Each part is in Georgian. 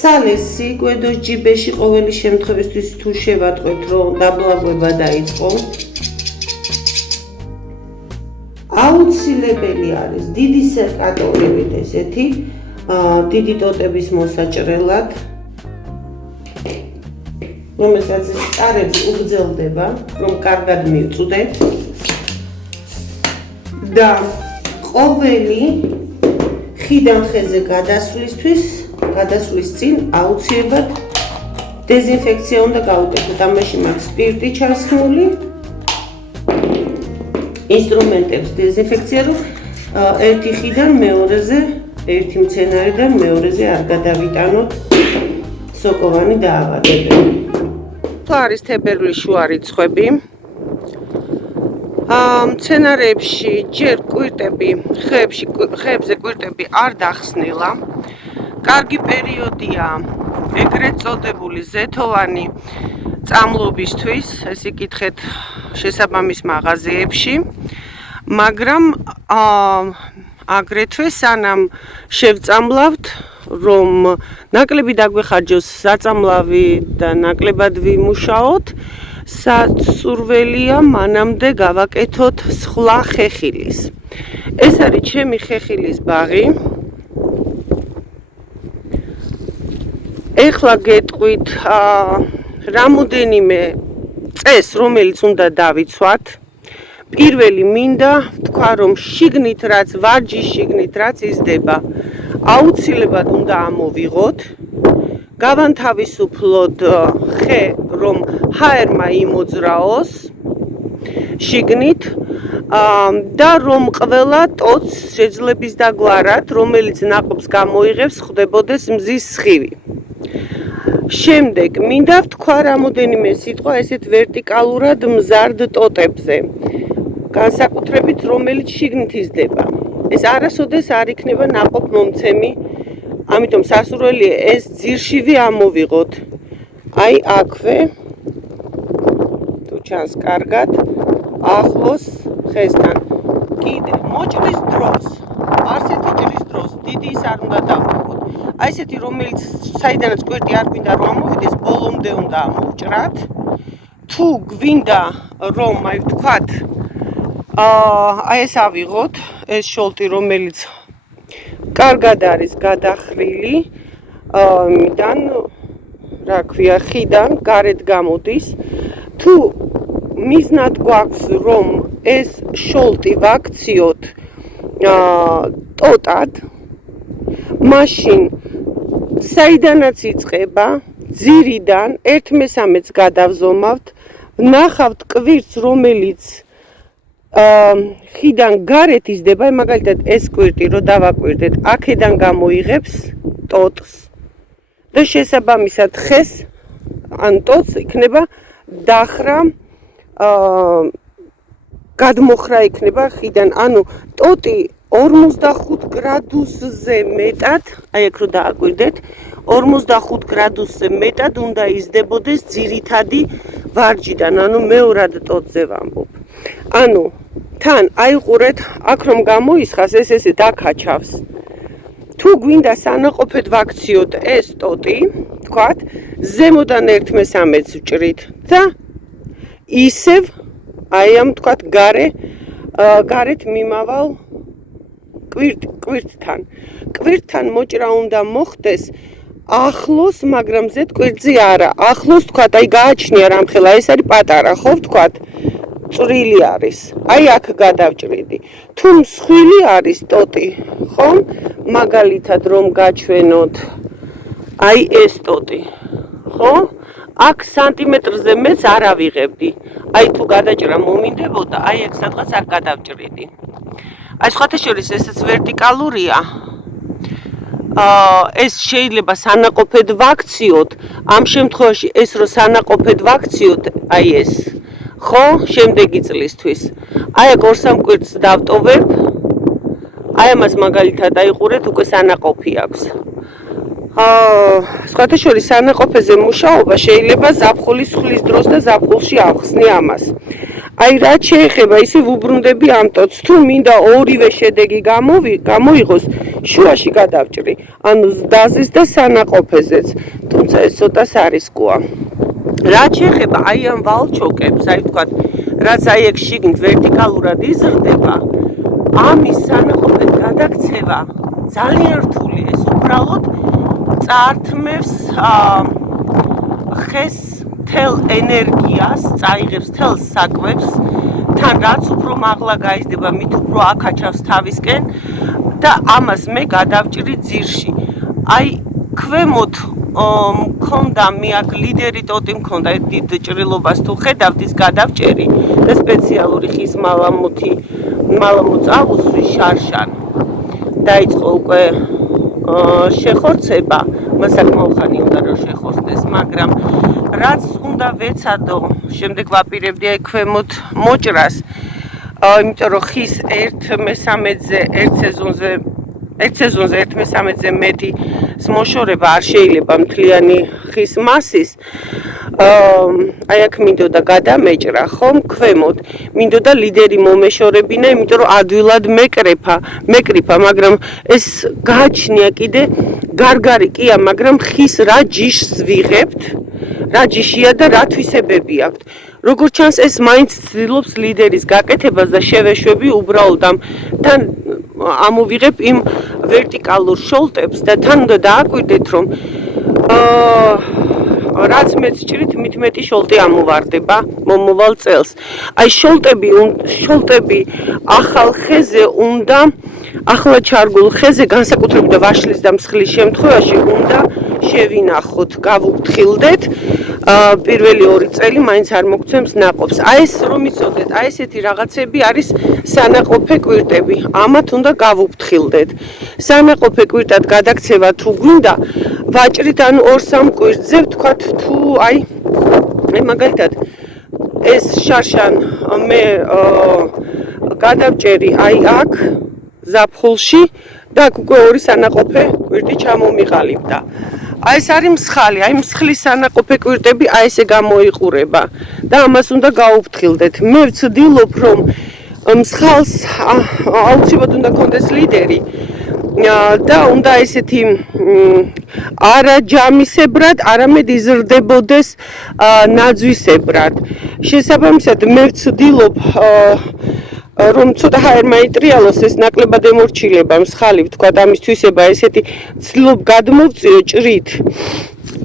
სალესი კვედოს ჯიბეში ყოველი შემთხვევისთვის თუ შევატყვეთ რომ დაბლაგვება დაიწყო აუცილებელი არის დიდი სერკატორებით ესეთი დიდი ტოტების მოსაჭრელად რომელსაც სტარებს უგრძელდება რომ კარგად მივწვდეთ და ყოველი ხიდან ხეზე გადასვლის წინ აუცილებლად დეზინფექცია უნდა გავუკეთოთ. ამაში მაქვს სპირტი ჩასხმული, ინსტრუმენტებს დეზინფექცია, რომ ერთი ხიდან მეორეზე, ერთი მცენარიდან მეორეზე არ გადავიტანოთ სოკოვანი დაავადებები. თუ არის თებერვლის შუა რიცხვები, მცენარეებში ჯერ კვირტები, ხეებზე კვირტები არ დახსნილა. კარგი პერიოდია ეგრეთ წოდებული ზეთოვანი წამლობისთვის, ეს იკითხეთ შესაბამის მაღაზიებში, მაგრამ აგრეთვე სანამ შევწამლავთ, რომ ნაკლები დაგვეხარჯოს საწამლავი და ნაკლებად ვიმუშაოთ, სასურველია მანამდე გავაკეთოთ სხვა ხეხილის. ეს არის ჩემი ხეხილის ბაღი. ეხლა გეტყვით რამოდენიმე წესს, რომელიც უნდა დავიცვათ. პირველი მინდა ვთქვა, რომ შიგნით რაც ვარჯის შიგნით რაც იზრდება, აუცილებლად უნდა ამოვიღოთ. გავანთავისუფლოთ ხე, რომ ჰაერმა იმოძრაოს შიგნით და რომ ყველა ტოტს შეძლების დაგვარად, რომელიც ნაყოფს გამოიღებს, ხდებოდეს მზის სხივი. შემდეგ მინდა ვთქვა რამოდენიმე სიტყვა ესეთ ვერტიკალურად მზარდ ტოტებზე, განსაკუთრებით რომელიც შიგნით იზრდება. ეს არასოდეს არ იქნება ნაყოფმომცემი, ამიტომ სასურველია ეს ძირშივი ამოვიღოთ. აი აქვე, თუ ჩანს კარგად, ახლოს ხესთან. კიდე მოჭრის დროს, არსეთი ჭრის დროს, დიდი ის არ უნდა დავუყოთ. აი ესეთი რომელიც საიდანაც კვირტი არ გვინდა რომ ამოვიდეს, ბოლომდე უნდა ამოვჭრათ. თუ გვინდა რომ აი ვთქვათ, აი ეს ავიღოთ, ეს შოლტი რომელიც კარგად არის გადახრილი, მიდან რა ქვია, ხიდან გარეთ გამოდის. თუ მიზნად გვაქვს რომ ეს შოლტი ვაქციოთ ტოტად, მაშინ საიდანაც იწყება, ძირიდან 1/3-ს გადავზომავთ, ვნახავთ კვირტს, რომელიც ხიდან გარეთ იზრდება, მაგალითად ეს კვირტი რო დავაკვირდეთ, აქედან გამოიღებს ტოტს და შესაბამისად ხეს ან ტოტს იქნება დახრა, გადმოხრა იქნება ხიდან, ანუ ტოტი 45 გრადუსზე მეტად, აი აქ რო დააკვირდეთ, 45 გრადუსზე მეტად უნდა იზრდებოდეს ძირითადი ვარჯიდან, ანუ მეორად ტოტზე ვამბობ. ანუ თან აიყურეთ, აქ რომ გამოისხას, ეს ესე დაკაჩავს. თუ გვინდა სანაყოფედ ვაქციოთ ეს ტოტი, თქვათ, ზემოდან 1/3-ს ვჭრით და ისევ აი ამ თქვათ გარეთ მიმავალ კვირტთან. კვირტთან მოჭრა უნდა მოხდეს ახლოს, მაგრამ ზედ კვირტზე არა. ახლოს თქვათ, აი გააჩნია რამხელა, ეს არის პატარა, ხო ვთქვათ? წვრილი არის. აი აქ გადავჭრიდი. თუ მსხვილი არის ტოტი, ხო? მაგალითად რომ გაჩვენოთ აი ეს ტოტი, ხო? აქ სანტიმეტრზე მეც არ ავიღებდი. აი თუ გადაჭრა მომინდებოდა, აი აქ სადღაც არ გადავჭრიდი. აი სხვათა შორის ესეც ვერტიკალურია. ეს შეიძლება სანაყოფედ ვაქციოთ. ამ შემთხვევაში ეს რო სანაყოფედ ვაქციოთ, აი ეს, ხო, შემდეგი წლისთვის. აი აქ 2-3 კვირტს დავტოვებ. აი ამას მაგალითად აიყურეთ, უკვე სანაყოფი აქვს. სხვათა შორის სანაყოფეზე მუშაობა შეიძლება ზაფხულის სხლის დროს და ზაფხულში ავხსნი ამას. აი რაც შეეხება, ისე ვუბრუნდები ამ ტოტს, თუ მინდა ორივე შედეგი გამოიღოს, შუაში გადავჭრი, ანუ ზდაზეც და სანაყოფეზეც, თუმცა ეს ცოტა სარისკოა. რაც შეეხება აი ამ ვალჩოკებს, აი ვთქვათ, რაც აი ეგ შიგნით ვერტიკალურად იზრდება, ამის სანაყოფად გადაქცევა ძალიან რთულია. ეს უბრალოდ წაართმევს ხეს თელ ენერგიას, წაიღებს თელ საკვებს, თან რაც უფრო მაღლა გაიზრდება, მით უფრო აკაჩავს თავისკენ და ამას მე გადავჭრი ძირში. აი ქვემოთ მქონდა მე აქ ლიდერი ტოტი მქონდა დიდ ჭრილობას თუ ხედავთ ის გადავჭერი და სპეციალური ხის მალამოწავუსვი შარშან დაიწყო უკვე შეხორცება, საკმაოდ ხანი უნდა რომ შეხორცდეს, მაგრამ რაც უნდა ვეცადო, შემდეგ ვაპირებდი აი ქვემოთ მოჭრას, იმიტომ რომ ხის 1/13-ზე ერთ სეზონზე 1/13-ზე მეტი მოშორება არ შეიძლება მთლიანი ხის მასის. აი აქ მინდოდა გადამეჭრა ხომ ქვემოთ, მინდოდა ლიდერი მომეშორებინა, იმიტომ რომ ადვილად მეკრიფა, მაგრამ ეს გააჩნია კიდე გარგარი კია, მაგრამ ხის რა ჯიშს ვიღებთ, რა ჯიშია და რა თვისებები აქვთ. როგორც ჩანს ეს მაინც ცდილობს ლიდერის გაკეთებას და შევეშვები უბრალოდ თან ამოვიღებ იმ ვერტიკალურ შოლტებს და თან უნდა დააკვირდეთ რომ რაც მეც ჭრით მით მეტი შოლტი ამოვარდება მომავალ წელს. აი შოლტები ახალ ხეზე უნდა ახლა ჩარგულ ხეზე განსაკუთრებით ვაშლის და მსხლის შემთხვევაში უნდა შევინახოთ, გავუფრთხილდეთ. პირველი 2 წელი მაინც არ მოგცემს ნაყოფს. აი ეს რომ იცოდეთ, აი ესეთი რაღაცები არის სანაყოფე კვირტები. ამათ უნდა გავუფრთხილდეთ. სანაყოფე კვირტად გადაქცევა თუ გვინდა, ვაჭრით ან 2-3 კვირტზე ვთქვათ თუ აი მაგალითად ეს შარშან მე გადავჭერი აი აქ ზაფხულში და აქ უკვე 2 სანაყოფე კვირტი ჩამომიყალიბდა. აი ეს არის მსხალი, აი მსხლის სანაყოფე კვირტები აი ესე გამოიყურება და ამას უნდა გაუფრთხილდეთ. მე ვცდილობ რომ მსხალს აუცილებლად უნდა კონდეს ლიდერი და უნდა ესეთი არა ჯამისებრად, არამედ იზრდებოდეს ნაძვისებრად. შესაბამისად მე ვცდილობ რომ ცოტა ჰაერმაიტრიალოს ეს ნაკლებად ემორჩილება მსხალი, ვთქვათ, ამის თვისება ესეთი ვცდილობ გადმოვწიო ჭრით.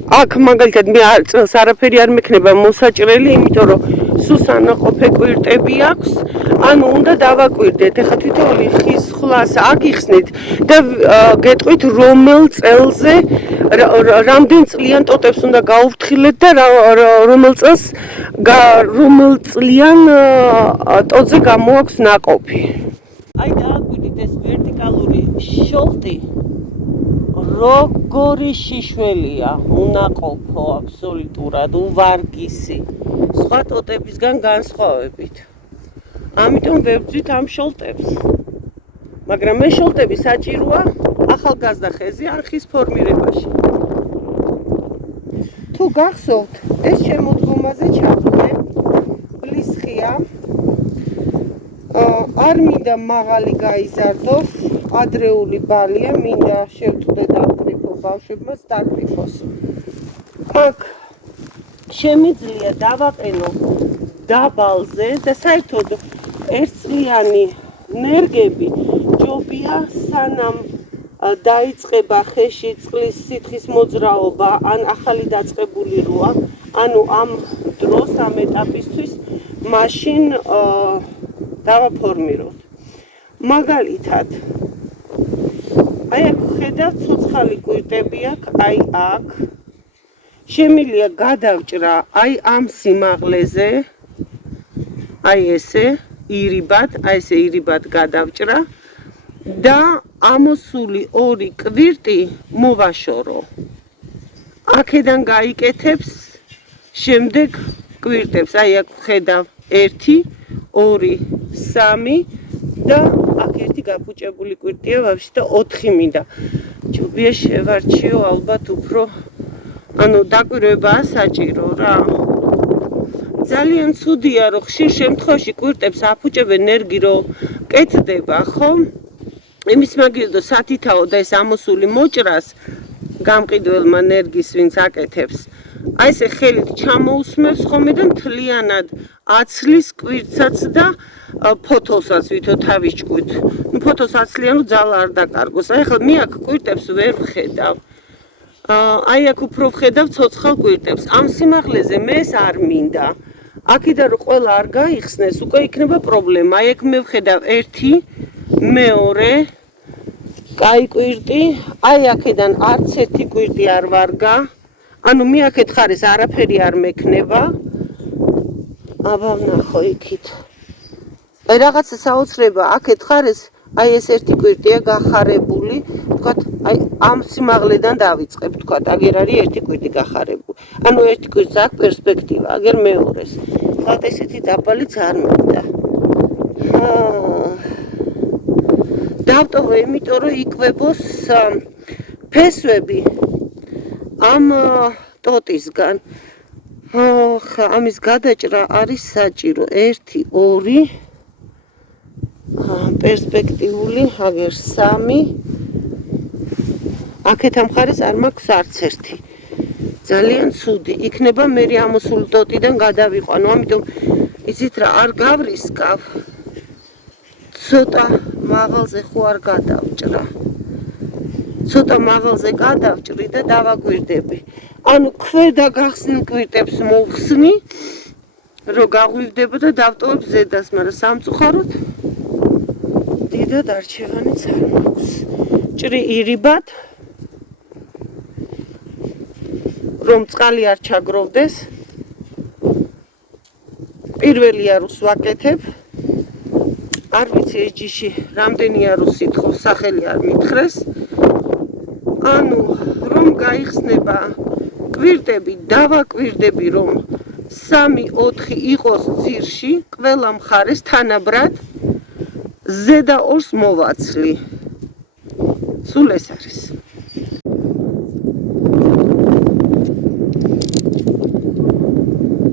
აქ მაგალითად მე წელს არაფერი არ მექნება მოსაჭრელი, იმიტომ რომ სულ სანაყოფე კვირტები აქვს, ანუ უნდა დავაკვირდეთ. ეხლა თითოეული ხის ხვლას აგიხსნით და გეტყვით რომელ წელზე რამდენ წლიან ტოტებს უნდა გაუფრთხილეთ და რომელ წლიან ტოტზე გამოაქვს ნაყოფი. აი დააკვირდით ეს ვერტიკალური შოლტი როგორი შიშველია, უნაყოფო აბსოლუტურად, უვარგისი, სხვა ტოტებისგან განსხვავებით. ამიტომ ვებრძვით ამ შოლტებს. მაგრამ ეს შოლტები საჭიროა ახალგაზრდა ხეზე ან ხის ფორმირებაში. თუ გახსოვთ, ეს შემოდგომაზე ჩახვდე, ბლისხია, არ მინდა მაღალი გაიზარდოს, ადრეული ბალია, მინდა შევწყვდე დაკრიფო ბავშვებმაც დაკრიფოს. აქ შემიძლია დავაყენო დაბალზე და საერთოდ ერთწლიანი ნერგები ჯობია სანამ დაიწყება ხეში წყლის სითხის მოძრაობა ან ახალი დაწყებული როა, ანუ ამ დროს ამ ეტაპისთვის მაშინ დავაფორმიროთ. მაგალითად აი აქ ხედავთ ცოცხალი კვირტები აქვს, აი აქ შემიძლია გადავჭრა აი ამ სიმაღლეზე, აი ესე ირიბად გადავჭრა და ამოსული 2 კვირტი მოვაშორო. აქედან გაიკეთებს შემდეგ კვირტებს, აი აქ ხედავ 1, 2, 3 და აქ ერთი გაფუჭებული კვირტია ვაფშე და 4 მინდა. ჯობია შევარჩიო ალბათ უფრო, ანუ დაკვირვებაა საჭირო რა. ძალიან ცუდია რომ ხშირ შემთხვევაში კვირტებს აფუჭებენ ნერგი რომ კეთდება, ხო? იმის მაგილდო სათითაო და ეს ამოსული მოჭრას გამყიდველმა ნერგის ვინც აკეთებს აი ესე ხელით ჩამოусმევს ხოლმე და მთლიანად აცლის კვირცაც და ფოთოლსაც ვითო თავის ჭკვით. ნუ ფოთოლს აცლიან რომ ძალა არ დაკარგოს. აი ახლა მე აქ კვირტებს ვერ ვხედავ. აი აქ უფრო ვხედავ ცოცხალ კვირტებს. ამ სიმაღლეზე მე ეს არ მინდა. აქედან რომ ყველა არ გაიხსნეს, უკვე იქნება პრობლემა. აი აქ მე ვხედავ 1, 2, კაი კვირტი, აი აქედან არც ერთი კვირტი არ ვარგა. ანუ მე აქეთ ხარეს არაფერი არ მექნება. აბა ვნახო იქით. აი რაღაცა საოცრება აქეთ ხარეს აი ეს ერთი კვირტია გახარებული, თქვათ, აი ამ სიმაღლედან დავიწყებ, თქვათ, აგერ არის ერთი კვირტი გახარებული. ანუ ერთი კვირტს აქვს პერსპექტივა, აგერ მეორეს. თქვათ ესეთი დაბალიც არ მინდა. დავტოვე, იმიტომ რომ იკვებოს ფესვები ამ ტოტისგან. ამის გადაჭრა არის საჭირო. 1, 2 პერსპექტიული, აგერ 3. აქეთ ამ მხარეს არ მაქვს არც ერთი. ძალიან ცუდი. იქნება მე ამოსული ტოტიდან გადავიყვანო. ამიტომ იცით რა, არ გავრისკავ. ცოტა მაღალზე ხო არ გადავჭრა. ცოტა მაღალზე გადავჭრი და დავაკვირდები. ანუ ქვედა გახსნილ კვირტებს მოვხსნი, რომ გაღვივდება და დავტოვებ ზედას, მაგრამ სამწუხაროდ დიდად არჩევანიც არ მაქვს. ჭრი ირიბად, რომ წყალი არ ჩაგროვდეს. პირველი იარუსს ვაკეთებ. არ ვიცი ეს ჯიში რამდენი იარუსს ითხოვს, სახელი არ მითხრეს. ანუ რომ გაიხსნება კვირტები, დავაკვირდები რომ 3-4 იყოს ძირში, ყველა მხარეს თანაბრად ზედა ორს მოვაცლი. სულ ეს არის.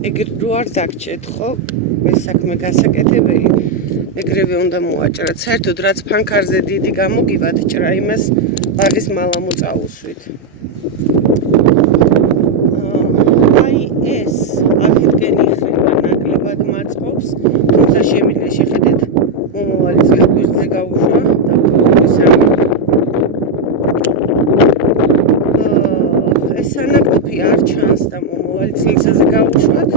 ეგრე რო არ დაგჭეთ ხო? ეს საქმე გასაკეთებელი. ეგრევე უნდა მოაჭრათ. საერთოდ რაც ფანქარზე დიდი გამოგივათ ჭრა, იმას ბაღის მალა მოწაუსვით. აი ეს აქეთკენ იხრება ნაკლებად მაწყობს, თუმცა შემიძლია შეხედეთ მომავალი წლის კვირტზე გაუშვა და ეს სანაყოფი არ ჩანს და მომავალი წლისაზე გაუშვათ.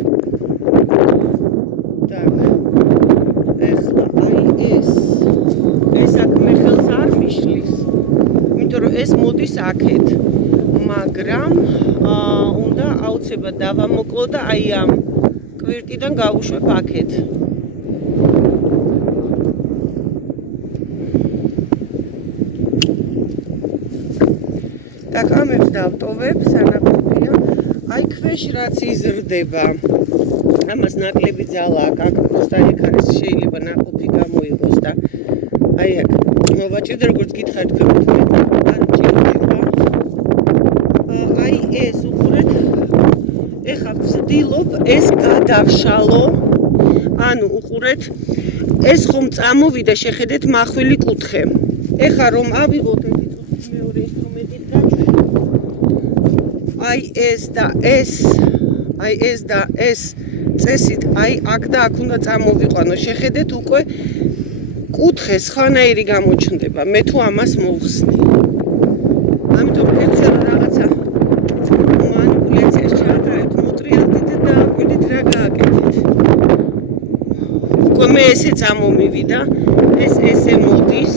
так ეხლა აი ეს საქმე ხელს არ მიშლის. იმიტომ რომ ეს მოდის აქეთ. მაგრამ უნდა აუცილებლად დავამოკლო და აი ამ კვირტიდან გავუშვებ აქეთ. так ამებს დავტოვებ, სანაყოფია. აი ქვეშ რაც იზრდება. ამას ნაკლები ძალა აქვს და იქ არის შეიძლება ნაყოფი გამოიღოს და აი აქ მოვაჭრეთ როგორც გითხარით თქვენ არ მჭირდება. აი ეს უყურეთ. ეხლა ვცდილობ ეს გადავშალო. ანუ უყურეთ ეს ხომ წამოვიდა შეხედეთ მახვილი კუთხე. ეხლა რომ ავიღოთ მეორე ინსტრუმენტით გაჩვენე. აი ეს და ეს წესით აი აქ და აქ უნდა წამოვიყვანო. შეხედეთ უკვე კუთხე სხვანაირი გამოჩნდება. მე თუ ამას მოვხსნი. ამიტომ ერთსა რაღაცა მანიპულაციას ჩაატარებთ, მოტრიალდით და დააკვირდით რა გააკეთეთ. უკვე მე ესე წამომივიდა, ეს ესე მოდის.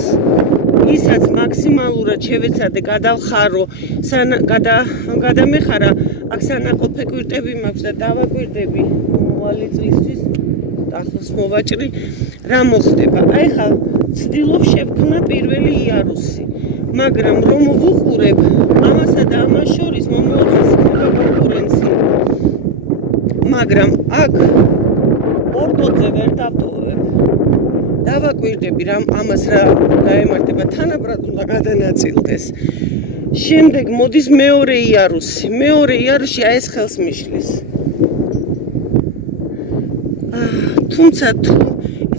ისაც მაქსიმალურად შევეცადე გადავხარო, გადამეხარა, აქ სანაყოფე კვირტები მაქვს და დავაკვირდები მომავალი წლისთვის, ახლოს მოვაჭრი, რა მოხდება. აი ხა ვცდილობ შევქმნა პირველი იარუსი, მაგრამ რომ ვუყურებ, ამასა და ამას შორის მომავალს იქნება კონკურენცია. მაგრამ აქ ორდოზე ვერ დავტოვებ. დავაკვირდები რა ამას რა გაემართება, თანაბრად უნდა გადანაწილდეს. შემდეგ მოდის მეორე იარუსი. მეორე იარუსში აი ეს ხელს მიშლის. თუმცა თუ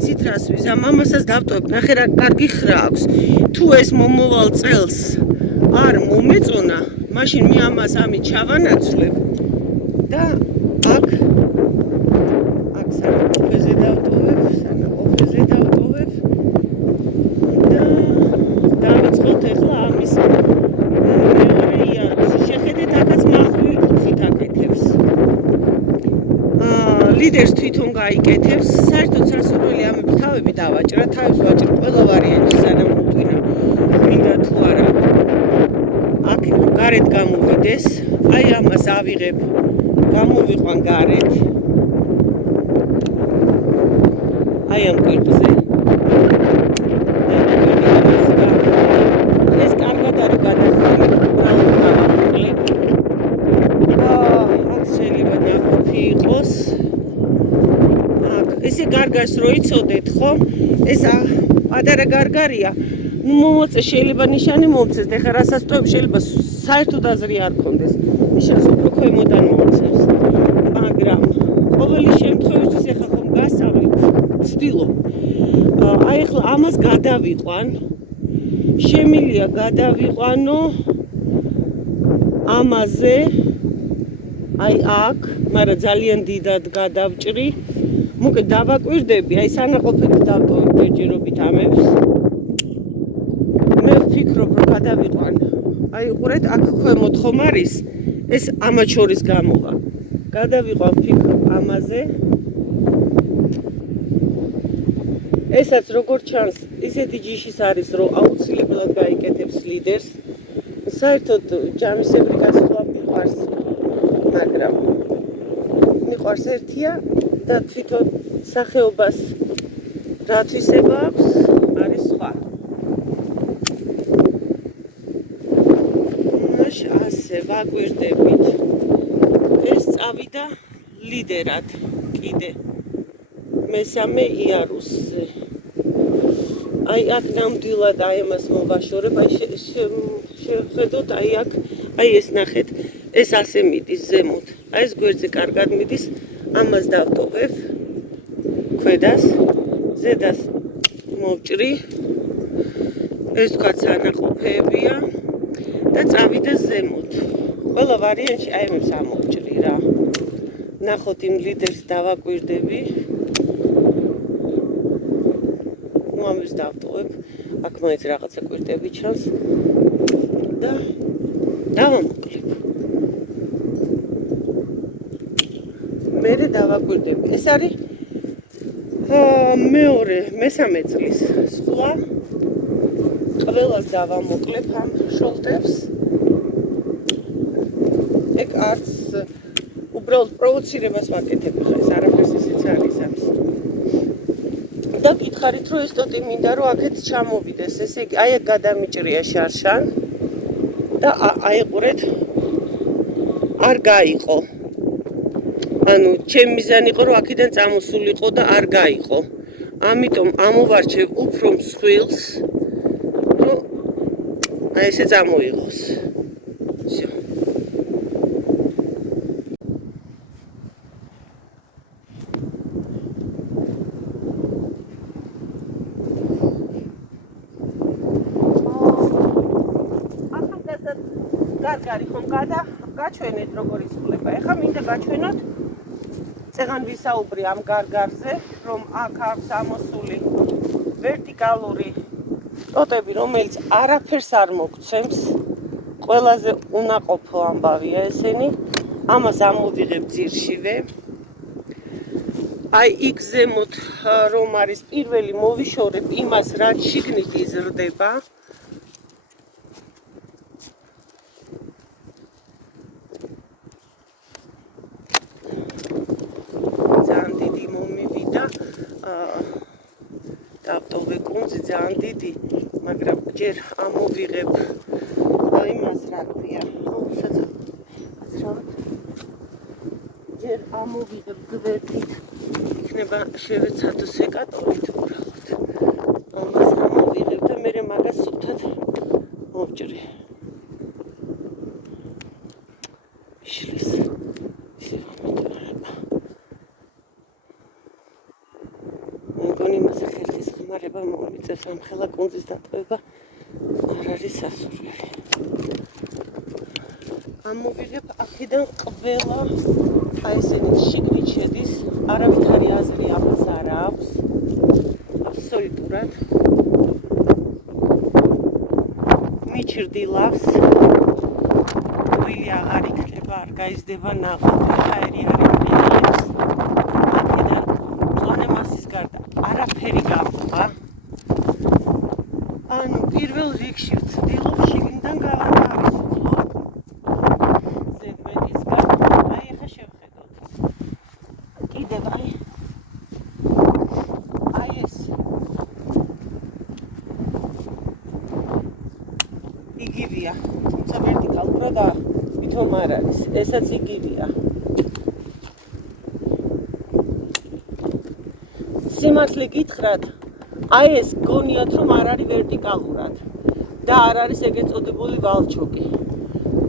იცით რას ვიზამ, ამასაც დავტოვებ, ნახე რა კარგი ხრა აქვს. თუ ეს მომავალ წელს არ მომეწონა, მაშინ მე ამას ამით ჩავანაცვლებ და აქ სანაყოფეზე დავტოვებ და დავიწყოთ ეხლა ამის მეორე იარუსი. შეხედეთ, აქაც მახვილი კუთხით აკეთებს. ლიდერს თვითონ გაიკეთებს, საერთოდ სასურველი ამები თავები დავაჭრა, თავებს ვაჭრ ყველა ვარიანტი სანამ მოტვინა მინდა თუ არა აქ გარეთ გამოვიდეს, აი ამას ავიღებ, გამოვიყვან გარეთ, აი ამ კვირტზე ეს კარგად არ გადახურული აქ შეიძლება ნაყოფი იყოს. ესე გარგარს რო იცოდეთ, ხო? ეს პატარა გარგარია. ნუ მომოწე შეიძლება ნიშანი მომწეს, და ხა რასაც ტოვებ შეიძლება საერთოდ აზრი არ კონდეს. ნიშანს უფრო ქვემოდან მომწევს. მაგრამ ყოველი შემთხვევაში ეხლა ხომ გასავლით ვცდილობ. აი ახლა ამას გადავიყვან. შემილია გადავიყვანო ამაზე აი აქ, მაგრამ ძალიან დიდად გადავჭრი. მოკე დავაკვირდები, აი სანაყოფით დავტოვებ ჯერჯერობით ამებს. მე ვფიქრობ, რომ გადავიყვან. აი უყურეთ, აქ ქვემოთ ხომ არის, ეს ამათ შორის გამოვა. გადავიყვან ვფიქრობ ამაზე. ესაც როგორც ჩანს, ისეთი ჯიშის არის, რომ აუცილებლად გაიკეთებს ლიდერს. საერთოდ ჯამისებრი გასვლა მიყვარს, მაგრამ მიყვარს ერთია და თვითონ სახეობას რა თვისება აქვს, არის სხვა. ასე ვაკვირდებით. ეს წავიდა ლიდერად კიდე მესამე იარუსზე. აი აქ ნამდვილად აი ამას მოვაშორებ, აი შეხედოთ, აი აქ, აი ეს ნახეთ, ეს ასე მიდის ზემოთ. აი ეს გვერდზე კარგად მიდის, ამას დავტოვებ ქვედას, ზედას მოვჭრი. ეს თქვა სანაყოფეებია და წავიდა ზემოთ. ყველა ვარიანტში აი ამებს ამოვჭრი რა. ნახოთ იმ ლიდერს დავაკვირდები. ნუ ამებს დავტოვებ. აქ მაინც რაღაცა კვირტები ჩანს და დავამოკლებ. მერე დავაკვირდები. ეს არის მესამე წლის სხლა. ყველას დავამოკლებ ამ შოლტებს. ეგ არც უბრალოდ პროვოცირებას ვაკეთებ, ხა ეს არაფერს ისიც არის ამის. და გითხარით, რომ ეს ტოტი მინდა, რომ აქეთ ჩამოვიდეს, ესე იგი, აი ეგ გადამიჭრია შარშან და აი ყურეთ, არ გაიყო. ანუ ჩემი მიზანი იყო, რომ აქედან წამოსულიყო და არ გაიყო. ამიტომ ამოვარჩევ უფრო მსხვილს, რომ აი ესე წამოიღოს. всё. გარგარი ხომ გაჩვენეთ როგორ ისხლება. ეხლა მინდა გაჩვენოთ წეღან ვისაუბრი ამ გარგარზე, რომ აქ აქვს ამოსული ვერტიკალური ტოტები, რომელიც არაფერს არ მოგცემს. ყველაზე უნაყოფო ამბავია ესენი. ამას ამოვიღებ ძირშივე. აი იქ ზემოთ რომ არის პირველი მოვიშორებ იმას, რაც შიგნით იზრდება. დავტოვე კუნძი ძალიან დიდი, მაგრამ ჯერ ამოვიღებ იმას რა ქვია. ჯერ ამოვიღებ გვერდით, იქნება შევეცადო სეკატორით უბრალოდ. ამას ამოვიღებ და მერე მაგას სუფთად მოვჭრი. შლის. ისე მომიტანება. მეგონი მას მომიწევს ამ ხელა კუნძის დატოვება არ არის სასურველი. ამოვიღებ აქედან ყველა აი ესენი შიგნით შედის, არავითარი აზრი ამას არ აქვს. აბსოლუტურად. მიჩრდილავს. ვილი აღარ იქნება, არ გაიზრდება ნაყოფი, ჰაერი არ იქნება. აქედან მწვანე მასის გარდა არაფერი გამოვა. ანუ პირველ რიგში ვცდილობ შიგნიდან გავანთავისუფლო. ზედმეტისგან, აი ახლა შევხედოთ. კიდევ აი ეს. იგივეა, თუმცა ვერტიკალურად ვითომ არ არის, ესაც იგივეა. სიმართლე გითხრათ, აი ეს გონიათ რომ არ არის ვერტიკალურად და არ არის ეგრეთ წოდებული ვალჩოკი.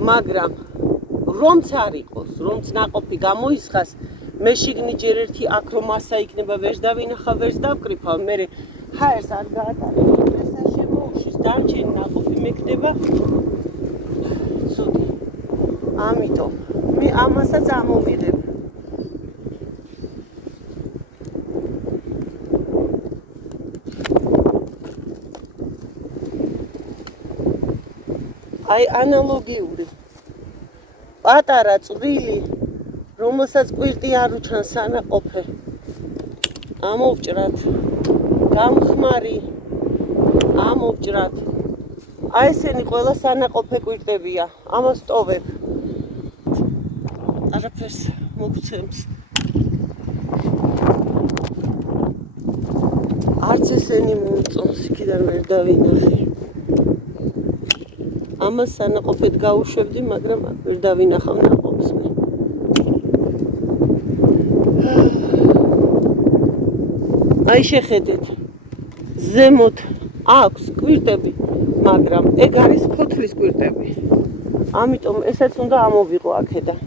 მაგრამ რომც არ იყოს, რომც ნაყოფი გამოისხას, მე შიგნით ჯერ ერთი აქ რომ მასა იქნება ვერც დავინახავ, ვერც დავკრიფავ, მე ჰაერს არ გაატარებ, ეს არ შემოუშვის, დამჩენი ნაყოფი მეკდება ცუდი. ამიტომ მე ამასაც ამოვიღებ. აი ანალოგიური პატარა წვრილი, რომელსაც კვირტი არ უჩანს სანაყოფე. ამოვჭრათ, გამხმარი, ამოვჭრათ. აი ესენი ყველა სანაყოფე კვირტებია, ამას ტოვებ. არაფერს მოგცემს. არც ესენი მომწონს, იქიდან ვერ დავინახე. ამას სანაყოფედ გავუშვებდი, მაგრამ ვერ დავინახავ ნაყოფს მე. აი შეხედეთ. ზემოთ აქვს კვირტები, მაგრამ ეგ არის ფოთლის კვირტები. ამიტომ ესაც უნდა ამოვიღო აქედან.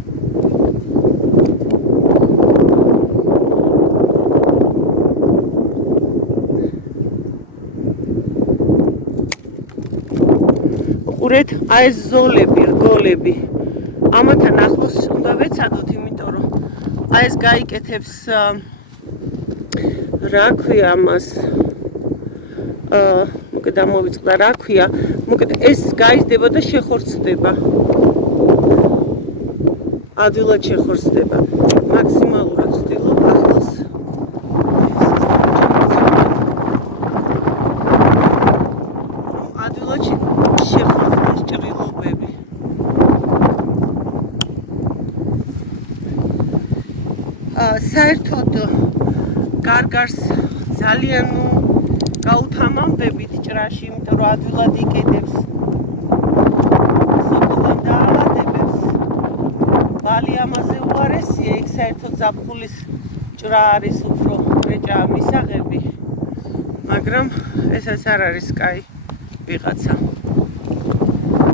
ყურეთ, აი ეს ზოლები, რგოლები. ამათან ახლოს უნდა ვეცადოთ, იმიტომ რომ აი ეს გაიკეთებს რა ქვია ამას. მოკეთ ამოვიწყდა რა ქვია. მოკეთ ეს გაიზრდება და შეხორცდება. ადვილად შეხორცდება. მაქსიმალურად ვცდილობ ახლოს. ადვილად შეხორცდეს ჭრილობები. საერთოდ გარგარს ძალიან გაუთამამდებით ჭრაში, იმიტომ რომ ადვილად იკეთებს. სოკოვან დაალადებებს. ბალი ამაზე უარესია, იქ საერთოდ ზაფხულის ჭრა არის უფრო ჭრეჭა მისაღები. მაგრამ ესაც არ არის კაი ვიღაცა.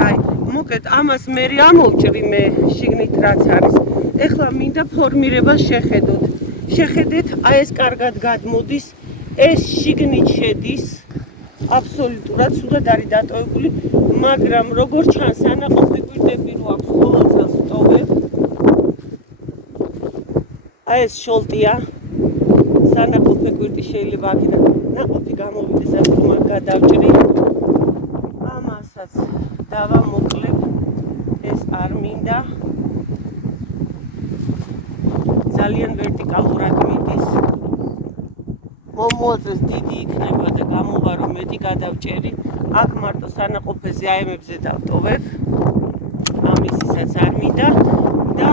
აი, მოკეთ ამას მე ამოვჭრი მე შიგნით რაც არის. ეხლა მინდა ფორმირებას შეხედოთ. შეხედეთ, აი ეს კარგად გადმოდის, ეს შიგნით შედის. აბსოლუტურად ცუდად არის დატოვებული, მაგრამ როგორ ჩანს სანაყოფი კვირტები რო აქვს, ყოველწელს ვტოვებ. აი ეს შოლტია. სანაყოფი კვირტი შეიძლება აქედან ნაყოფი გამოვიდეს, ასე მაგ გადავჭრი. ამასაც დავამოკლებ. ეს არ მინდა. ძალიან ვერტიკალურად მიდის. მომოწეს დიდი იქნება და გამოვა რომ მეტი გადავჭერი. აქ მარტო სანაყოფეზე აემებზე დავტოვებ. ამისისაც არ მინდა და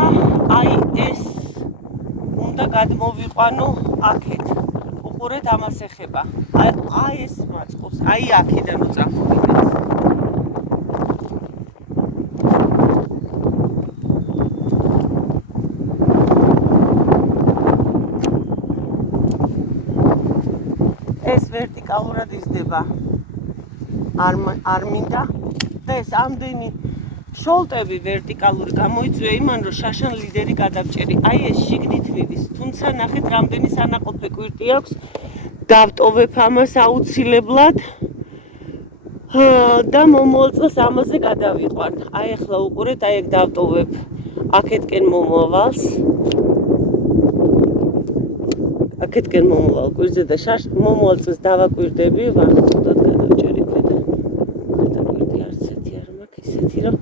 აი ეს უნდა გადმოვიყვანო აქეთ. უყურეთ ამას ეხება. აი ეს მაწყობს, აი აქედან უწამოვიდეს. ეს ვერტიკალურად იზრდება. არ მინდა და ეს ამდენი შოლტები ვერტიკალური გამოიწვია იმან, რომ შაშან ლიდერი გადავჭერი. აი ეს შიგნით მიდის. თუმცა ნახეთ, რამდენი სანაყოფე კვირტი აქვს დავტოვებ ამას აუცილებლად და მომავალ წელს ამაზე გადავიყვან. აი ახლა უყურეთ, აი ეგ დავტოვებ აქეთკენ მომავალს. აქეთკენ მომავალ კვირზე და მომავალ წელს დავაკვირდები, ვახტოდ გადავჭერი ქვედა. ქვედა კვირდი არც ერთი არ მაქვს, ისეთი რომ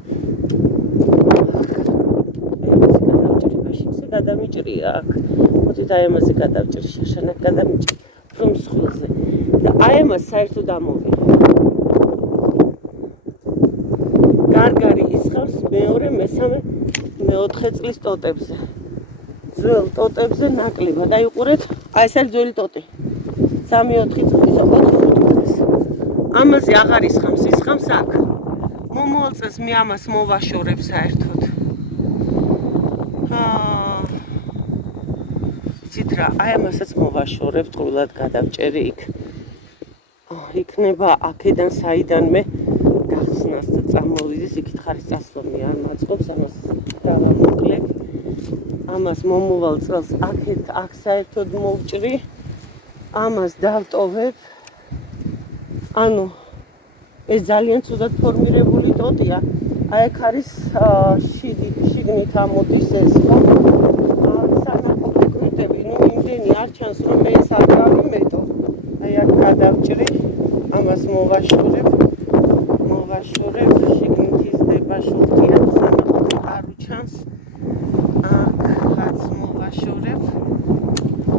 გადამიჭრია აქ. მოდით აი ამაზე გადავჭრი, შაშანაკ გადამიჭრი რომ მსხვილზე. და აი ამას საერთოდ ამოვიღე. გარგარი ისხავს მეორე, მესამე, მეოთხე წლის ტოტებზე. ძველ ტოტებზე ნაკლებად. აი უყურეთ, აი ეს არის ძველი ტოტი. 3-4 წლის, 4-5 წლის. ამაზე აღარ ისხამს, ისხამს აქ. მომავალ წელს მე ამას მოვაშორებ საერთოდ. ცითრა, აი ამასაც მოვაშორებ, ტყუილად გადავჭერი იქ. იქნება აქედან საიდანმე გახსნას და წამოვიდეს, იქით ხარის წასვლამი არ მაწყობს, ამას დავამოკლებ. ამას მომავალ წელს აქ საერთოდ მოვჭრი. ამას დავტოვებ. ანუ ეს ძალიან ცუდად ფორმირებული ტოტია. აი აქ არის შიგნით ამოდის ეს ხო? სანაყოფი კვირტები, ნუ იმდენი არ ჩანს რომ მე ეს არ გავიმეტო. აი აქ გადავჭრი, ამას მოვაშორებ, შიგნით იზრდება შუხტია, სანაყოფი არ უჩანს. აქაც მოვაშორებ,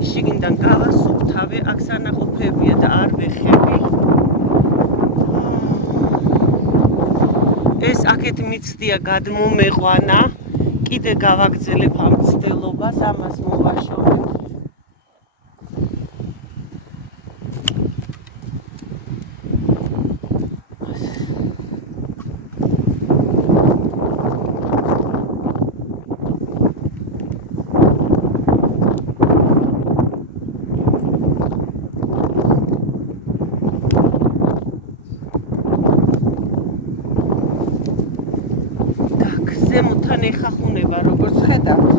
შიგნიდან გავასუფთავე, აქ სანაყოფებია და არ ვეხები. ეს აქეთ მიცდია გადმომეყვანა, კიდე გავაგრძელებ ამ ცდელობას, ამას მოვაშორებ. ზემოთან ეხახუნება, როგორც ხედავთ.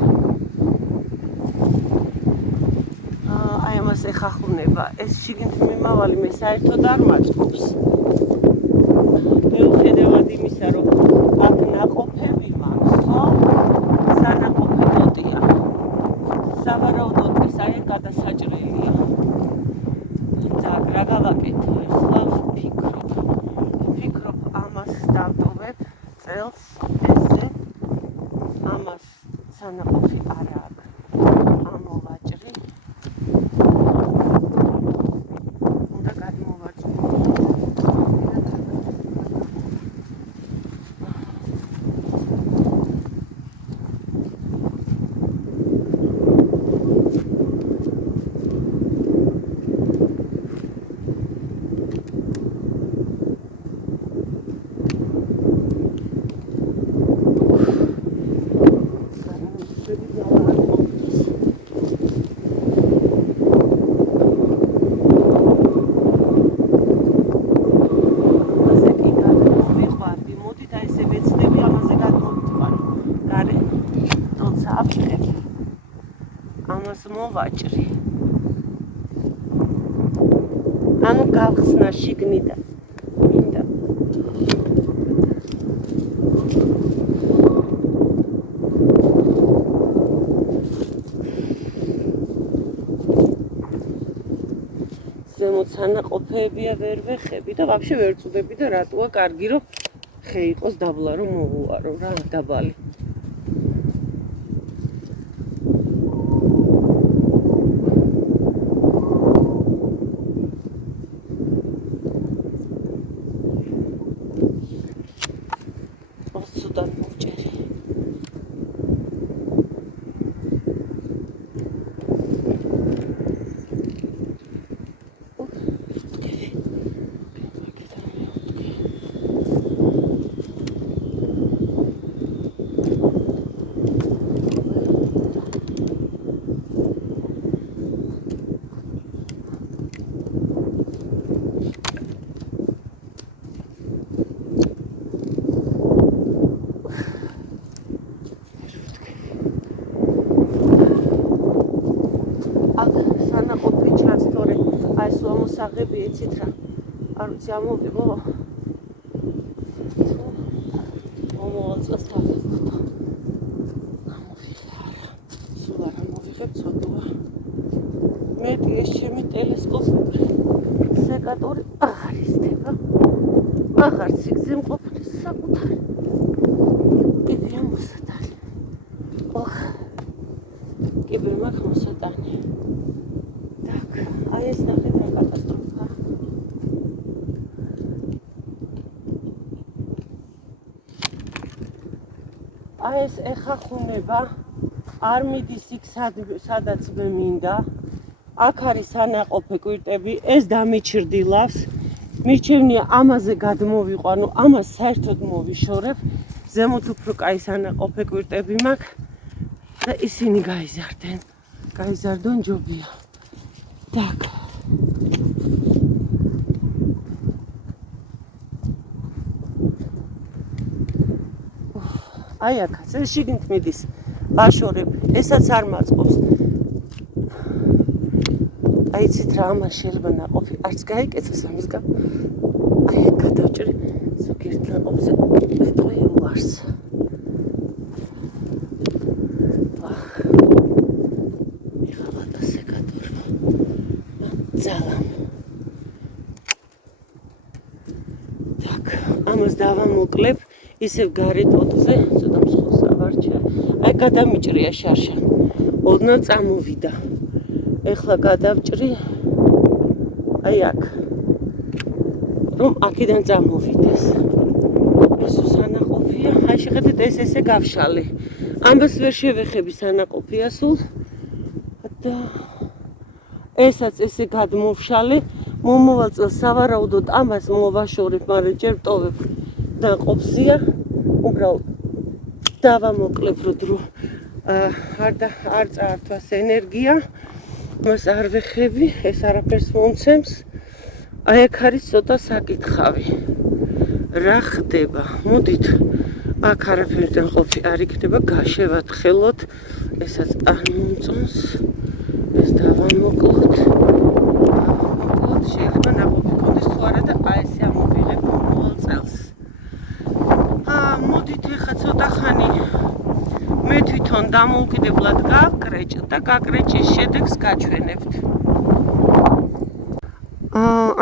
აი ამას ეხახუნება. ეს შიგნით მიმავალი მე საერთოდ არ მაწყობს. მიუხედავად იმისა, რომ აქ ნაყოფები მაქვს, ხო? სანაყოფი ტოტია. სავარაუდოდ ეს აი გადასაჭრელია. და რა გავაკეთე? ახლა ვფიქრობ ამას დავტოვებ წელს ესე. ამას სანაყოფი არ აქვს. ამოვაჭრი. უნდა გადმოვაჭრი. ამას მოვაჭრი. ანუ გავხსნა შიგნიდან. მინდა. ზემოთ სანაყოფებია ვერ ვეხები და ვაფშე ვერ წუდები და რატოა კარგი რომ ხე იყოს დაბლა რომ მოვუარო რა დაბალი. სუდან მოვჭერი. საღები ეცით რა არ ვიცი ამოვიღო მომავალ წელს დავიღოთ სულ არ ამოვიღებ ცოტა მეტი ეს ჩემი ტელესკოპი სეკატორი აღარ ისდება აღარ სიგრძე მყოფლის საკუთარი კიდე მოსატანი კიბერ მაქვს მოსატანი так აი ეს ნახეთ რა კატასტროფა აი ეს ეხა ხუნება არ მიდის იქ სადაც მე მინდა აქ არის სანაყოფე კვირტები ეს დამიჩრდილავს მირჩევნია ამაზე გადმოვიყო ანუ ამას საერთოდ მოვიშორებ ზემოთ უფრო კაი სანაყოფე კვირტები მაქვს და ისინი გაიზარდონ ჯობია так აი აქაც ეს შიგნით მიდის ვაშორებ ესაც არ მაწყობს აი იცით რა ამან შეიძლება ნაყოფი არც გაიკეთოს ამის გამო აი აქ გადავჭრი ზოგიერთ ნაყოფზე ვიტყვი უარს მიღალა სეკატორმა ძალამ так ამას დავამოკლებ ისევ გარეთ ოდზე ცოტა მსხვილს ავარჩია აი გადამიჭრია შარშა ოდნავ წამოვიდა ეხლა გადავჭრი აი აქ რომ აქედან წამოვიდეს ეს სანაყოფია აი შეხედეთ ეს ესე გავშალე ამას ვერ შევეხები სანაყოფია სულ და ესაც ესე გადმოვშალე მომავალ წელს სავარაუდოდ ამას მოვაშორებ მაგრამ ჯერ ვტოვებ და ყოფსია უბრალოდ დავამოკლებ რომ არ წაართვას ენერგია მას არ ვეხები ეს არაფერს მომცემს აი აქ არის ცოტა საკითხავი რა ხდება მოდით აქ არაფერიდან ყოფი არ იქნება გაშევათხელოთ ესაც არ მომწონს ეს დავამოკლოთ შეიძლება ნაყოფი კონდეს თუ არა და აი ესე ამოვიღებ მომავალ წელს მოდით ეხა ცოტა ხანი მე თვითონ დამოუკიდებლად გავკრეჭ და გაკრეჭის შედეგს გაჩვენებთ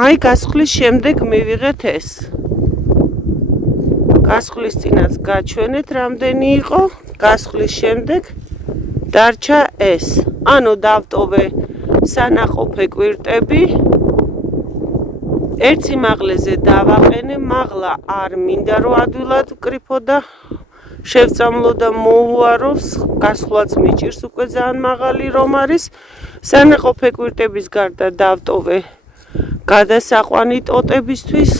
აი გასხლის შემდეგ მივიღეთ ეს გასხლის წინაც გაჩვენეთ რამდენი იყო გასხლის შემდეგ დარჩა ეს ანუ დავტოვე სანაყოფე კვირტები ერთ სიმაღლეზე დავაყენე მაღლა არ მინდა რომ ადვილად ვკრიფო და შევწამლო და მოუაროს გასვლაც მიჭირს უკვე ძალიან მაღალი რომ არის სანაყოფე კვირტების გარდა დავტოვე გადასაყვანი ტოტებისთვის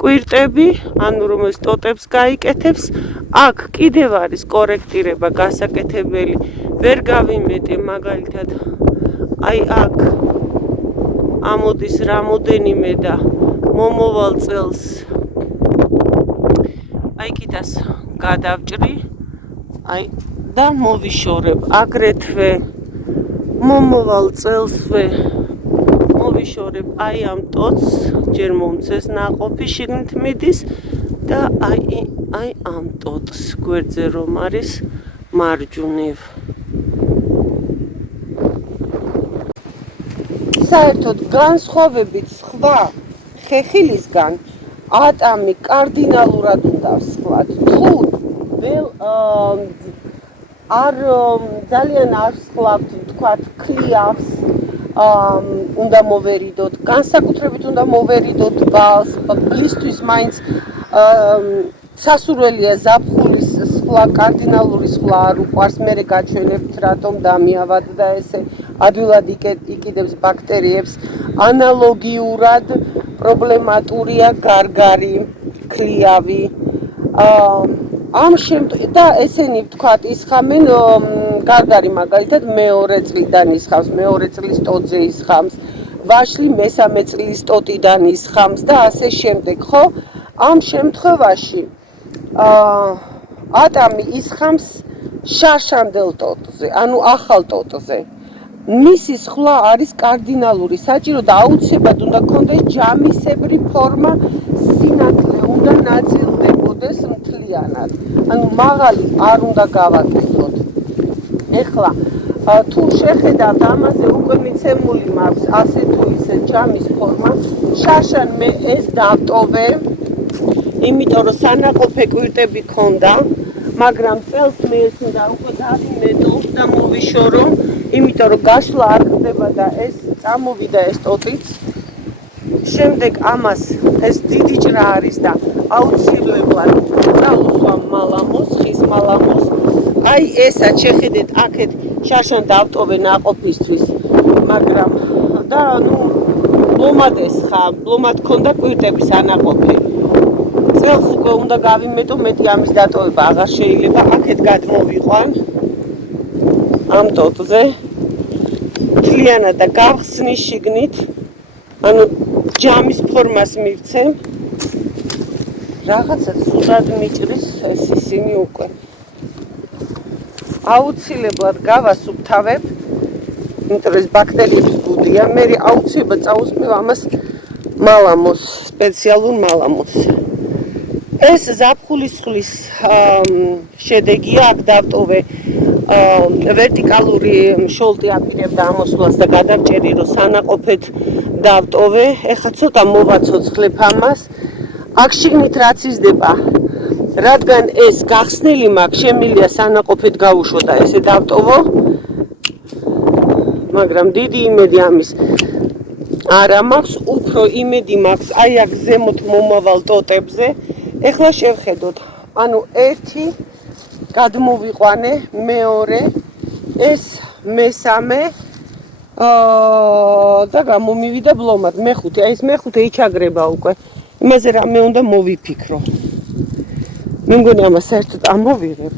კვირტები ანუ რომ ეს ტოტებს გაიკეთებს აქ კიდევ არის კორექტირება გასაკეთებელი ვერ გავიმეტე მაგალითად აი აქ ამოდის რამოდენიმე და მომავალ წელს აი კიდას გადავჭრი აი და მოვიშორებ აგრეთვე მომავალ წელსვე მოვიშორებ აი ამ ტოტს ჯერ მომცეს ნაყოფი შიგნით მიდის და აი ამ ტოტს გვერდზე რომ არის მარჯვნივ საერთოდ განსხვავებით სხვა ხეხილისგან ატამი კარდინალურად უნდა ვსხლათ თუ վել არ ძალიან არ ვსხლავთ თქვათ ქლიავს უნდა მოვერიდოთ განსაკუთრებით უნდა მოვერიდოთ ბალს ბლისთვის მაინც სასურველია ზაფხულის სხლა კარდინალური სხლა არ უყვარს მე გაჩვენებთ რატომ დამიავადდა ესე ადვილად იკიდებს ბაქტერიებს ანალოგიურად პრობლემატურია გარგარი ქლიავი ამ შემთხვევაში და ესენი ვთქვათ ისხამენ გარგარი მაგალითად მეორე წლიდან ისხამს მეორე წლის ტოტზე ისხამს ვაშლი მესამე წლის ტოტიდან ისხამს და ასე შემდეგ ხო ამ შემთხვევაში ატამი ისხამს შარშანდელ ტოტზე ანუ ახალ ტოტზე მისი ხლა არის კარდინალური, საჭირო და აუცილებლად უნდა გქონდეს ჯამისებრი ფორმა, სინათლე უნდა ნაწილდებოდეს მთლიანად. ანუ მაღალი არ უნდა გავაკეთოთ. ეხლა თუ შეხედავთ ამაზე უკვე მიცემული მაქვს ასე თუ ისე ჯამის ფორმა, შაშან მე ეს დავტოვე, იმიტომ რომ სანაყოფე კვირტები ქონდა, მაგრამ წელს მე ეს უნდა უკვე დავიმეტო და მოვიშორო, იმიტომ რომ გაშლა არ ხდება და ეს წამოვიდა ეს ტოტიც. შემდეგ ამას ეს დიდი ჭრა არის და აუცილებლად წავუსვამ მალამოს, ხის მალამოს. აი ესაც შეხედეთ, აქეთ შაშან დავტოვე ნაყოფისთვის, მაგრამ და ნუ ბლომადეს ხა, ბლომად ქონდა კვირტების ანაყოფი. წელს უკვე უნდა გავიმეტო, მეტი ამის დატოვება აღარ შეიძლება, აქეთ გადმოვიყვან ამ ტოტზე. მთლიანად და გავხსნის შიგნით, ანუ ჯამის ფორმას მივცემ. რაღაცა სულად მიჭრის ეს ისინი უკვე. აუცილებლად გავასუფთავებ, იმიტომ რომ ეს ბაქტერიების ბუდია, მე აუცილებლად წავუსმევ ამას მალამოს, სპეციალურ მალამოს. ეს ზაფხულისხლის შედეგია, აქ დავტოვე ვერტიკალური შოლტი აპირებდა ამოსვლას და გადავჭერი რომ სანაყოფეთ დავტოვე. ეხლა ცოტა მოვაცოცხლებ ამას. აქ შიგნით რაც იზრდება, რადგან ეს გახსნილი მაქვს, შემიძლია სანაყოფეთ გავუშვა და ესე დავტოვო. მაგრამ დიდი იმედი ამის არა მაქვს, უფრო იმედი მაქვს აი აქ ზემოთ მომავალ ტოტებზე. ეხლა შევხედოთ, ანუ ერთი გადმოვიყვანე, მეორე, ეს მესამე და გამომივიდა ბლომად, მეხუთე, აი ეს მეხუთე იჩაგრება უკვე. იმაზე რამე უნდა მოვიფიქრო. მე მგონი ამას საერთოდ ამოვიღებ.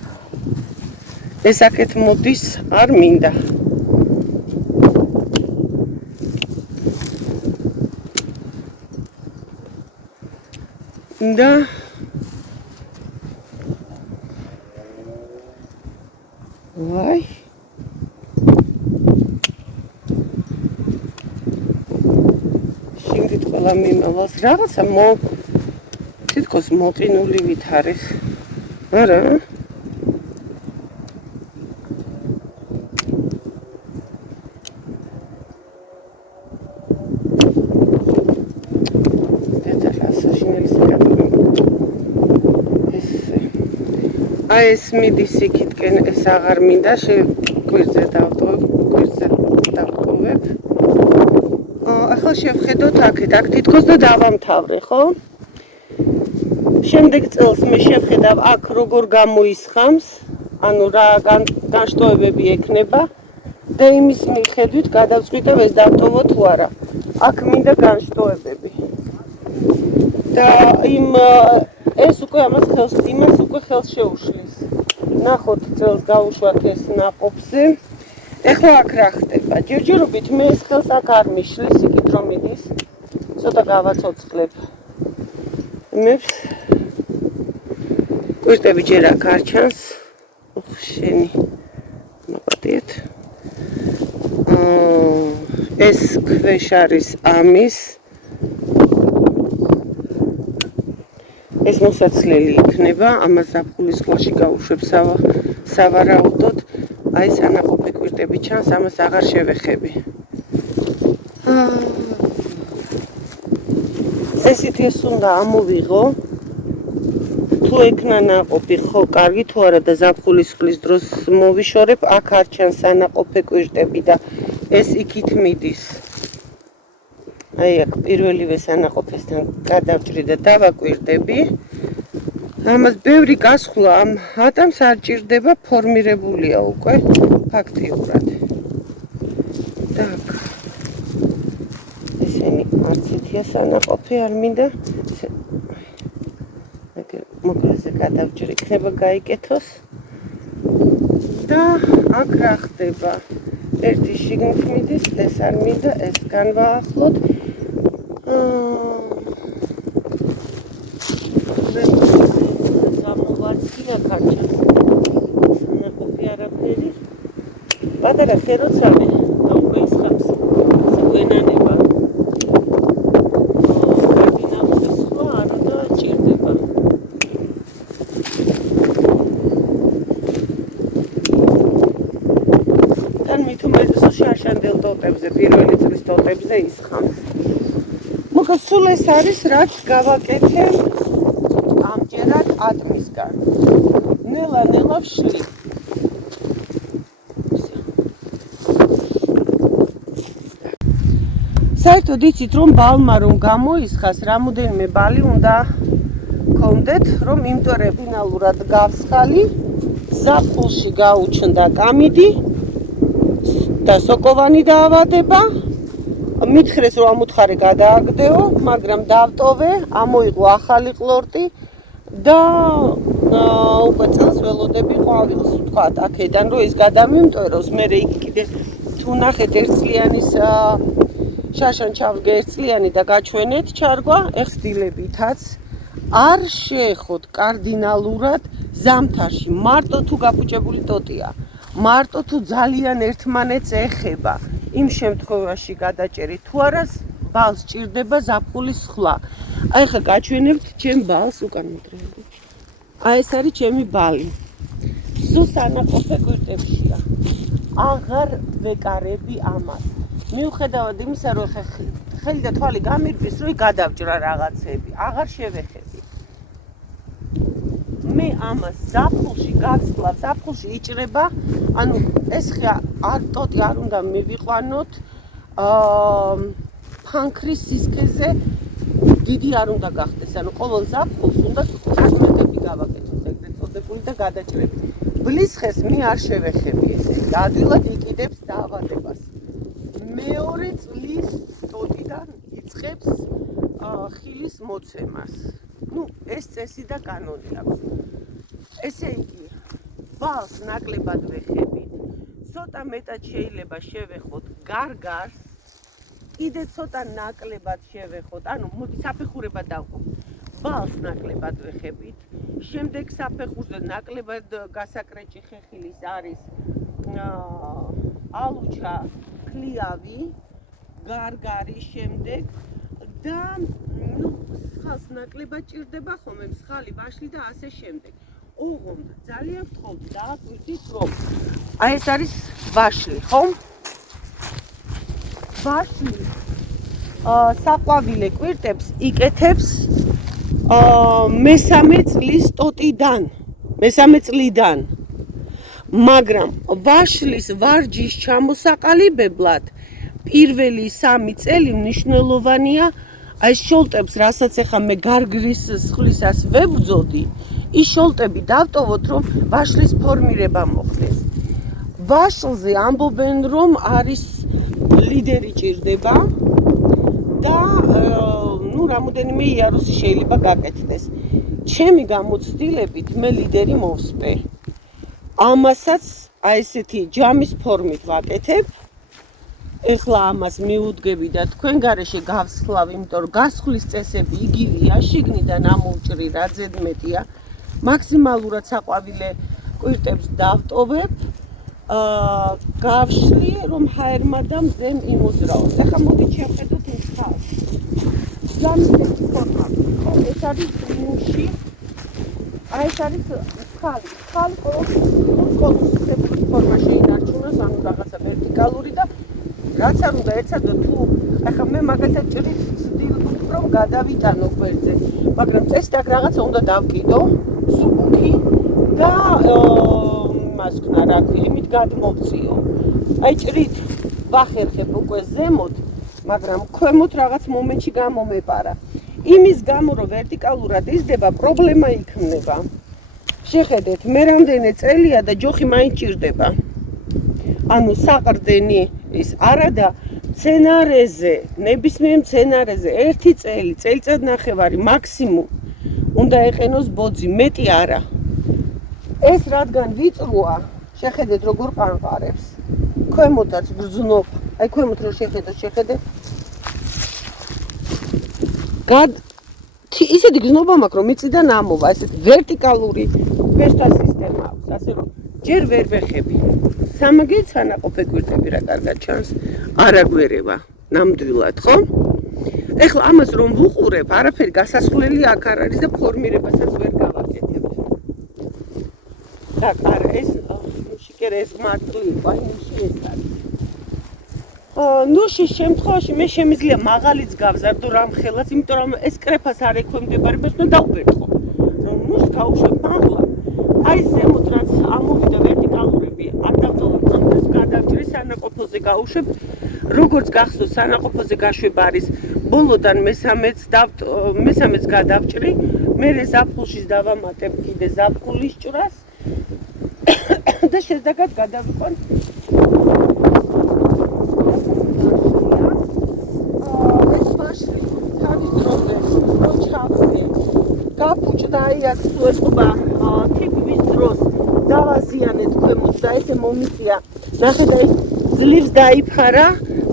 ეს აქეთ მოდის, არ მინდა. და ვაი შიგნით ყველა მიმავალს რაღაცა თითქოს მოყინულივით არის. არა? აი ეს მიდის იქითკენ, ეს აღარ მინდა, კვირზე დავტოვებ. ახლა შევხედოთ აქეთ, აქ თითქოს და დავამთავრე, ხო? შემდეგ წელს მე შევხედავ აქ როგორ გამოისხამს, ანუ რა განშტოებები ექნება და იმის მიხედვით გადავწყვიტებ ეს დავტოვო თუ არა. აქ მინდა განშტოებები. და ეს უკვე იმას უკვე ხელს შეუშლის. ნახოთ წელს გავუშვათ ეს ნაყოფზე. ეხლა აქ რა ხდება? ჯერჯერობით მე ეს ხელს აქ არ მიშლის, იქით რომ მიდის. ცოტა გავაცოცხლებ. იმებს კვირტები ჯერ აქ არ ჩანს. შენი მოგდიეთ. ეს ქვეშ არის ამის. ეს მოსაცლელი იქნება, ამას ზაფხულისხლში გავუშვებ სავარაუდოდ. აი სანაყოფე კვირტები ჩანს, ამას აღარ შევეხები. ესეთ ეს უნდა ამოვიღო. თუ ექნა ნაყოფი, ხო, კარგი თუ არა და ზაფხულისხლის დროს მოვიშორებ, აქ არ ჩანს სანაყოფე კვირტები და ეს იქით მიდის. აი აქ პირველივე სანაყოფესთან გადავჭრი და დავაკვირდები. ამას ბევრი გასხლა ამ ატამს არ ჭირდება, ფორმირებულია უკვე ფაქტიურად. так. ესენი არცითია სანაყოფი არ მინდა. მოკლეზე გადავჭრი, იქნება გაიკეთოს. და აქ რა ხდება? ერთი შიგნით მიდის, ეს არ მინდა, ეს განვაახლოთ. სამოვარცია კარჩას. სანაყოფი არაფერი. პატარა ხეროცავე. გვენანება კარდინალური სხვა არა და ჭირდება. თან მით უმეტესად შარშანდელ ტოტებზე, პირველი წლის ტოტებზე ისხამს. მოკლედ სულ ეს არის რაც გავაკეთებ ამჯერად ატმისგან. ნელა ვშლი. საერთოდ იცით რომ ბალმა რომ გამოისხას, რამოდენიმე ბალი უნდა გქონდეთ, რომ იმტვერე ფინალურად გავსხალი, ზაფხულში გაუჩნდა კამიდი და სოკოვანი დაავადება. მითხრეს რომ ამუთხარი გადააგდეო, მაგრამ დავტოვე, ამოიღო ახალი ყლორტი და უკვე წელს ველოდები ყვავილს ვთქვათ აქედან რომ ის გადამიმტვეროს. მე იგი კიდე თუ ნახეთ ერთწლიანის შაშან ჩავდგე ერთწლიანი და გაჩვენეთ ჩარგვა, ეხსდილებითაც არ შეეხოთ კარდინალურად ზამთარში, მარტო თუ გაფუჭებული ტოტია, მარტო თუ ძალიან ერთმანეთს ეხება. იმ შემთხვევაში გადაჭერით თუ არას ბალს ჭირდება ზაფხულის ხლა. აი ხა გაჩვენებთ ჩემ ბალს უკან მოდრეები. აი ეს არის ჩემი ბალი. სულ სანაყოფე კვირტებშია. აღარ ვეკარები ამას. მიუხედავად იმისა, რომ ხელი და თვალი გამირბის, რომ გადავჭრა რაღაცები, აღარ შევეხები. მე ამას ზაფხულში გაცვლავ, ზაფხულში იჭრება, ანუ ეს ხა ტოტი არ უნდა მივიყვანოთ ფანქრის სისქეზე დიდი არ უნდა გახდეს, ანუ ყოველ ზაფხულს უნდა წაგნეტები გავაკეთოთ ეგრეთ წოდებული და გადაჭრები. ბლისხეს მე არ შევეხები ესე, ადვილად იყიდებს დაავადებას. მეორე წლის ტოტიდან იწყებს ხილის მოცემას. ნუ ეს წესი და კანონი აქვს. ესე იგი, ბალს ნაკლებად ვეხებით, ცოტა მეტად შეიძლება შევეხოთ გარგარს, კიდე ცოტა ნაკლებად შევეხოთ, ანუ მოდი საფეხურება დავყოთ. ბალს ნაკლებად ვეხებით, შემდეგ საფეხურზე ნაკლებად გასაკრეჭი ხეხილის არის ალუჩა, ქლიავი, გარგარი შემდეგ და მსხალს ნაკლებად ჭირდება ხოლმე მსხალი, ვაშლი და ასე შემდეგ. ოღონდ ძალიან ვთხოვთ დააკვირდით რომ აი ეს არის ვაშლი, ხო? ვაშლი საყვავილე კვირტებს იკეთებს მესამე წლის ტოტიდან, მესამე წლიდან. მაგრამ ვაშლის ვარჯის ჩამოსაყალიბებლად პირველი 3 წელი მნიშვნელოვანია. აი შოლტებს, რასაც ახლა მე გარგრის სხლისას ვებრძოდი, ის შოლტები დავტოვოთ, რომ ვაშლის ფორმირება მოხდეს. ვაშლზე ამბობენ, რომ არის ლიდერი ჭირდება და ნუ რამოდენიმე იარუსი შეიძლება გაკეთდეს. ჩემი გამოცდილებით მე ლიდერი მოვსპე. ამასაც აი ესეთი ჯამის ფორმით ვაკეთებ. ეხლა ამას მიუდგები და თქვენ გარეშე გავსხლავ, იმიტომ რომ გასხლის წესები იგივეა, შიგნიდან ამოვჭრი რა ზედმეტია. მაქსიმალურად საყვავილე კვირტებს დავტოვებ, გავშლი, რომ ჰაერმა და მზემ იმოძრაოს. ეხლა მოდით შევხედოთ ეს ხალხს. ზამთრის ფორმა. ეს არის ბრინუში. აი ეს არის ხალი. ხალი ყოველთვის ფორმა შეინარჩუნოს, ანუ რაღაცა ვერტიკალური და რაც არ უნდა ეცადო თუ ახლა მე მაგალითად ჭრით ვცდილობ რომ გადავიტანო გვერდზე, მაგრამ წესდაგ რაღაცა უნდა დავკიდო, სუბუქი და იმას ვქნა რა ქვია, იმით გადმოვწიო. აი ჭრით ვახერხებ უკვე ზემოთ, მაგრამ ქვემოთ რაღაც მომენტში გამომეპარა. იმის გამო რომ ვერტიკალურად იზრდება, პრობლემა იქმნება. შეხედეთ, მე რამდენი წელია და ჯოხი მაინც ჭირდება. ანუ საყრდენი ის არა და მცენარეზე, ნებისმიერ მცენარეზე 1 წელი, წელიწადნახევარი მაქსიმუმ უნდა ეყენოს ბოძი, მეტი არა. ეს რადგან ვიწროა, შეხედეთ როგორ ყანყარებს. ქვემოთაც გრძნობ, აი ქვემოთ რო შეხედეთ. ისეთი გრძნობა მაქვს, რომ მიწიდან ამოვა, ესეთი ვერტიკალური ფესტა სისტემა აქვს, ასე რომ ჯერ ვერ ვეხები. სამაგე სანაყოფე კვირტები რა კარგად ჩანს, არ აგვერევა. ნამდვილად, ხო? ეხლა ამას რომ ვუყურებ, არაფერი გასასვლელი აქ არ არის და ფორმირებასაც ვერ გავაკეთებ. და არა ეს შეკერე ეს მარტივი აი ნუში ეს არის. ნუშის შემთხვევაში მე შემიძლია მაღალიც გავზარდო რამხელას, იმიტომ რომ ეს კრეფას არ ექვემდებარება და დავბერტყო. რომ ნუშს გავუშვებ მაღლა. აი ზემოთ რაც ამოვიდა ვერტიკალურები, არ დავტოვებ ამას გადავჭრი სანაყოფოზე გავუშვებ. როგორც გახსოვს სანაყოფოზე გაშვება არის ბოლოდან მესამეც გადავჭრი, მერე ზაფხულში დავამატებ კიდე ზაფხულის ჭრას და შედეგად გადავიყვან ეს ვაშლი თავის დროზე რო ჩავხდე გაფუჭდა აი აქ სუეტყობა თიფვის დროს დავაზიანეთ ქვემოთ და ესე მომიწია ნახე და ის ძლივს დაიფარა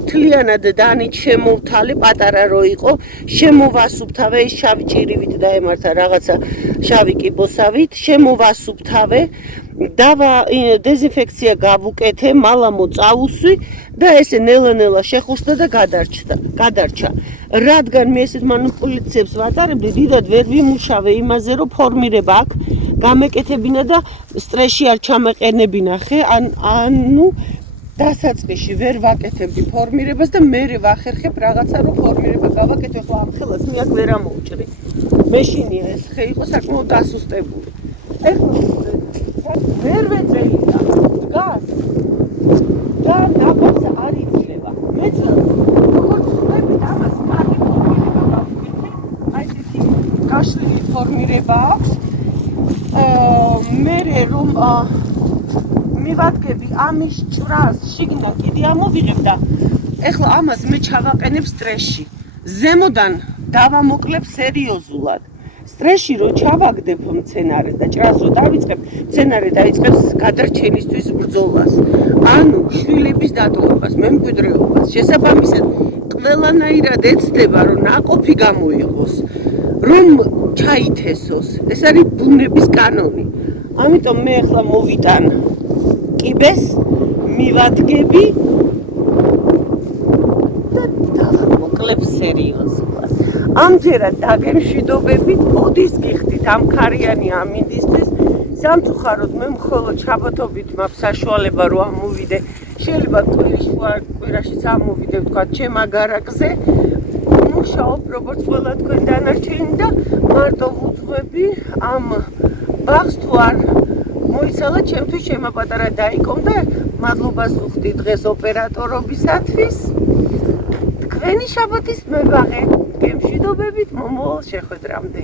მთლიანად დანით შემოვთალე პატარა რო იყო შემოვასუფთავე ის შავი ჭირივით დაემართა რაღაცა შავი კიბოსავით შემოვასუფთავე დეზინფექცია გავუკეთე მალამო წავუსვი და ესე ნელა-ნელა შეხუსდა და გადარჩა რადგან მე ესეთ მანიპულაციებს ვატარებდი დიდად ვერ ვიმუშავე იმაზე რომ ფორმირება აქ გამეკეთებინა და სტრესში არ ჩამეყენებინა ხე ანუ დასაწყისში ვერ ვაკეთებდი ფორმირებას და მერე ვახერხებ რაღაცა რომ ფორმირება გავაკეთე ხო ამ ხელას მე აქ ვერ ამოვჭრი მეშინია ეს ხე იყო საკმაოდ დასუსტებული ეხლა ვერ ვეწელია დგას და ნაბობს არ იძლევა მეწელს როგორც ხვდებით ამას კარგი ფორმირება გავუკეთე აი ესეთი გაშლილი ფორმირება აქვს მერე რომ მივადგები ამის ჭრას შიგნიდან კიდე ამოვიღებ და ეხლა ამას მე ჩავაყენებ სტრესში ზემოდან დავამოკლებ სერიოზულად სტრესში რო ჩავაგდებ მცენარეს და ჭრას რო დავიწყებ მცენარე დაიწყებს გადარჩენისთვის ბრძოლას ანუ შვილების დატოვებას მემკვიდრეობას შესაბამისად ყველანაირად ეცდება რომ ნაყოფი გამოიღოს რომ ჩაითესოს ეს არის ბუნების კანონი ამიტომ მე ახლა მოვიტან კიბეს მივადგები და დავამოკლებ სერიოზულად ამჯერად დაგემშვიდობებით ოდის გიხდით ამ ქარიანი ამინდისთვის სამწუხაროდ მე მხოლოდ შაბათობით მაქვს საშუალება რომ ამოვიდე შეიძლება კვირაშიც ამოვიდე ვთქვათ ჩემ აგარაკზე მუშაობ როგორც ყველა თქვენ დანარჩენი და მარტო ვუძღვები ამ ბაღს თუ არ მოიცალა ჩემთვის შემაპატარა დაიკომდა მადლობას ვუხდი დღეს ოპერატორობისათვის თქვენი შაბათის მებაღე გემშვიდობებით მომავალ შეხვედრამდე